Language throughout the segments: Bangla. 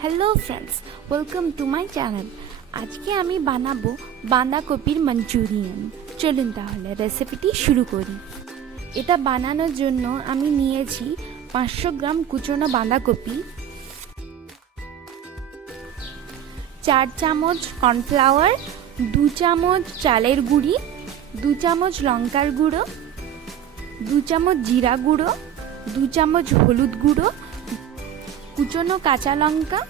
Hello friends, welcome to my channel. আজকে আমি বানাবো বাঁধাকপির মাঞ্চুরিয়ান। চলুন তাহলে রেসিপিটি শুরু করি। এটা বানানোর জন্য আমি নিয়েছি 500 গ্রাম কুচনো বাঁধাকপি, 4 চামচ কর্নফ্লাওয়ার, 2 চামচ চালের গুঁড়ি, 2 চামচ লঙ্কার গুঁড়ো, 2 চামচ জিরা গুঁড়ো, 2 চামচ হলুদ গুঁড়ো, কুচনো কাঁচা লঙ্কা,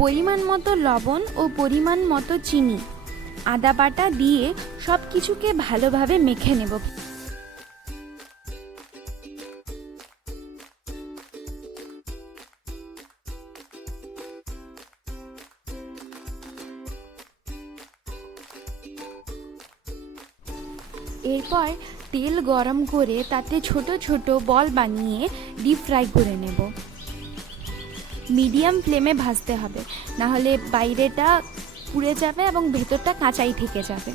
পরিমাণ মতো লবণ ও পরিমাণ মতো চিনি, আদা বাটা দিয়ে সব কিছুকে ভালোভাবে মেখে নেব। এরপর তেল গরম করে তাতে ছোট ছোট বল বানিয়ে ডিপ ফ্রাই করে নেব। মিডিয়াম ফ্লেমে ভাজতে হবে, নাহলে বাইরেটা পুড়ে যাবে এবং ভেতরটা কাঁচাই থেকে যাবে।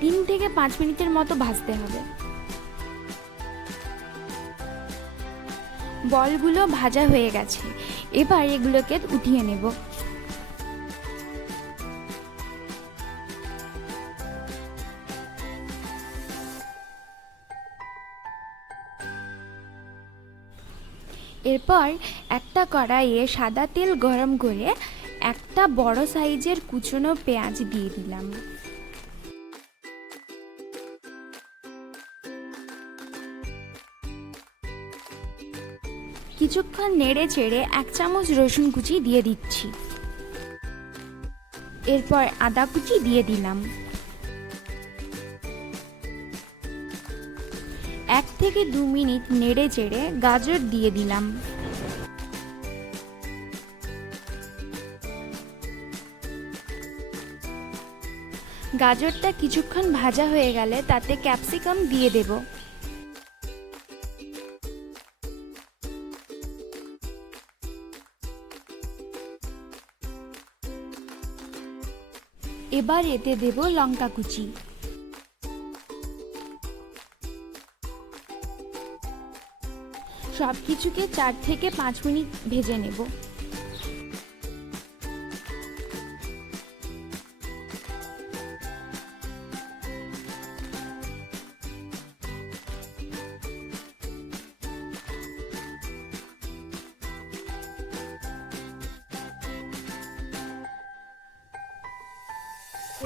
তিন থেকে 5 মিনিটের মতো ভাজতে হবে। বলগুলো ভাজা হয়ে গেছে, এবার এগুলোকে উঠিয়ে নেব। এরপর একটা কড়াইয়ে সাদা তেল গরম করে একটা বড় সাইজের কুচনো পেঁয়াজ দিয়ে দিলাম। কিছুক্ষণ নেড়ে চেড়ে 1 চামচ রসুন কুচি দিয়ে দিচ্ছি। এরপর আদা কুচি দিয়ে দিলাম। 1 থেকে 2 মিনিট নেড়ে চেড়ে গাজর দিয়ে দিলাম। গাজরটা কিছুক্ষণ ভাজা হয়ে গেলে তাতে ক্যাপসিকাম দিয়ে দেব। এবার এতে দেব লঙ্কা কুচি। সব কিছুকে 4 থেকে 5 মিনিট ভেজে নেব।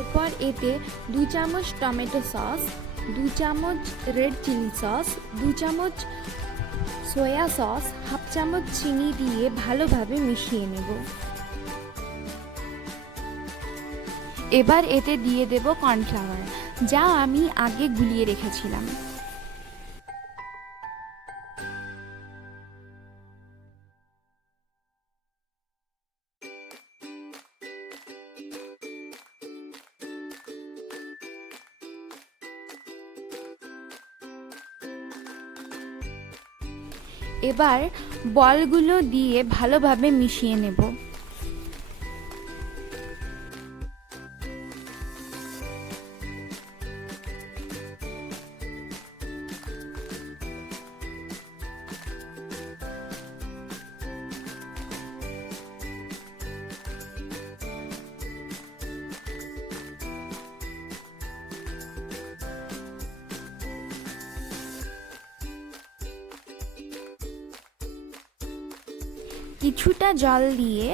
এরপর এতে 2 চামচ টমেটো সস, 2 চামচ রেড চিলি সস, 2 চামচ সয়া সস, 1/2 চামচ চিনি দিয়ে ভালোভাবে মিশিয়ে নেব। এবার এতে দিয়ে দেব কর্নফ্লাওয়ার, যা আমি আগে গুলিয়ে রেখেছিলাম। এবার বলগুলো দিয়ে ভালোভাবে মিশিয়ে নেব। কিছুটা জল দিয়ে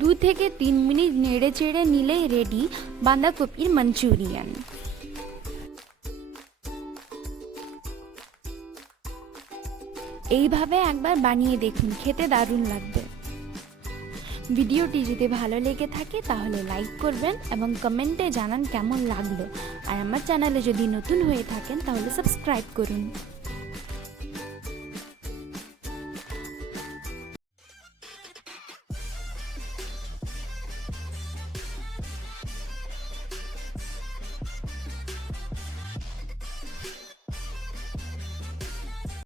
2 থেকে 3 মিনিট নেড়ে চেড়ে নিলেই রেডি বাঁধাকপির মাঞ্চুরিয়ান। এইভাবে একবার বানিয়ে দেখুন, খেতে দারুণ লাগবে। ভিডিওটি যদি ভালো লেগে থাকে তাহলে লাইক করবেন এবং কমেন্টে জানান কেমন লাগলো। আর আমার চ্যানেলে যদি নতুন হয়ে থাকেন তাহলে সাবস্ক্রাইব করুন।